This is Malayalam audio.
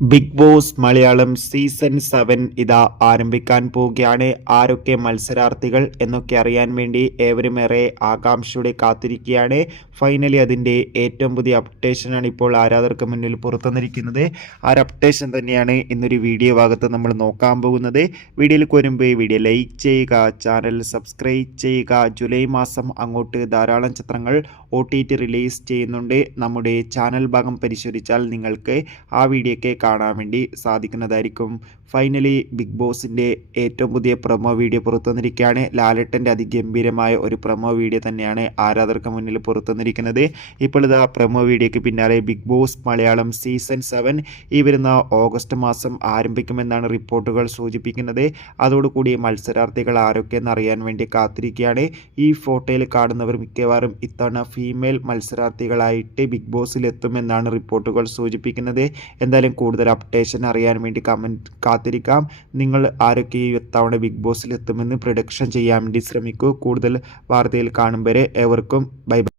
Big Boss Malayalam season seven ഇതാ ആരംഭിക്കാൻ പോവുകയാണ്. ആരൊക്കെ മത്സരാർത്ഥികൾ എന്നൊക്കെ അറിയാൻ വേണ്ടി ഏവരും ഏറെ ആകാംക്ഷയോടെ കാത്തിരിക്കുകയാണ്. ഫൈനലി അതിന്റെ ഏറ്റവും പുതിയ അപ്ഡേഷനാണ് ഇപ്പോൾ ആരാധകർക്ക് മുന്നിൽ പുറത്തുനിന്നിരിക്കുന്നത് ആ ഒരു അപ്ഡേഷൻ തന്നെയാണ് ഇന്നൊരു വീഡിയോ ഭാഗത്ത് നമ്മൾ നോക്കാൻ പോകുന്നത്. വീഡിയോയിൽ വരുമ്പോൾ വീഡിയോ ലൈക്ക് ചെയ്യുക ചാനൽ സബ്സ്ക്രൈബ് ചെയ്യുക. ജൂലൈ മാസം അങ്ങോട്ട് ധാരാളം ചിത്രങ്ങൾ ഒ റിലീസ് ചെയ്യുന്നുണ്ട്. നമ്മുടെ ചാനൽ ഭാഗം പരിശോധിച്ചാൽ നിങ്ങൾക്ക് ആ വീഡിയോയ്ക്ക് കാണാൻ വേണ്ടി സാധിക്കുന്നതായിരിക്കും. ഫൈനലി ബിഗ് ബോസിന്റെ ഏറ്റവും പുതിയ പ്രൊമോ വീഡിയോ പുറത്തുവന്നിരിക്കുകയാണ് ലാലേട്ടന്റെ അതിഗംഭീരമായ ഒരു പ്രൊമോ വീഡിയോ തന്നെയാണ് ആരാധകർക്ക് മുന്നിൽ പുറത്തുവന്നിരിക്കുന്നത് ഇപ്പോൾ ഇതാ പ്രൊമോ വീഡിയോയ്ക്ക് പിന്നാലെ Big Boss Malayalam season seven ഈ വരുന്ന ഓഗസ്റ്റ് മാസം ആരംഭിക്കുമെന്നാണ് റിപ്പോർട്ടുകൾ സൂചിപ്പിക്കുന്നത്. അതോടുകൂടി മത്സരാർത്ഥികൾ ആരൊക്കെയെന്ന് അറിയാൻ വേണ്ടി കാത്തിരിക്കുകയാണ്. ഈ ഫോട്ടോയിൽ കാണുന്നവർ മിക്കവാറും ഇത്തവണ ഫീമെയിൽ മത്സരാർത്ഥികളായിട്ട് ബിഗ് ബോസിൽ എത്തുമെന്നാണ് റിപ്പോർട്ടുകൾ സൂചിപ്പിക്കുന്നത്. എന്തായാലും കൂടുതൽ അപ്ഡേഷൻ അറിയാൻ വേണ്ടി കമന്റ് കാത്തിരിക്കാം. നിങ്ങൾ ആരൊക്കെ ഈ തവണ ബിഗ് ബോസിൽ എത്തുമെന്ന് പ്രൊഡക്ഷൻ ചെയ്യാൻ വേണ്ടി ശ്രമിക്കൂ. കൂടുതൽ വാർത്തയിൽ കാണും വരെ ഏവർക്കും ബൈ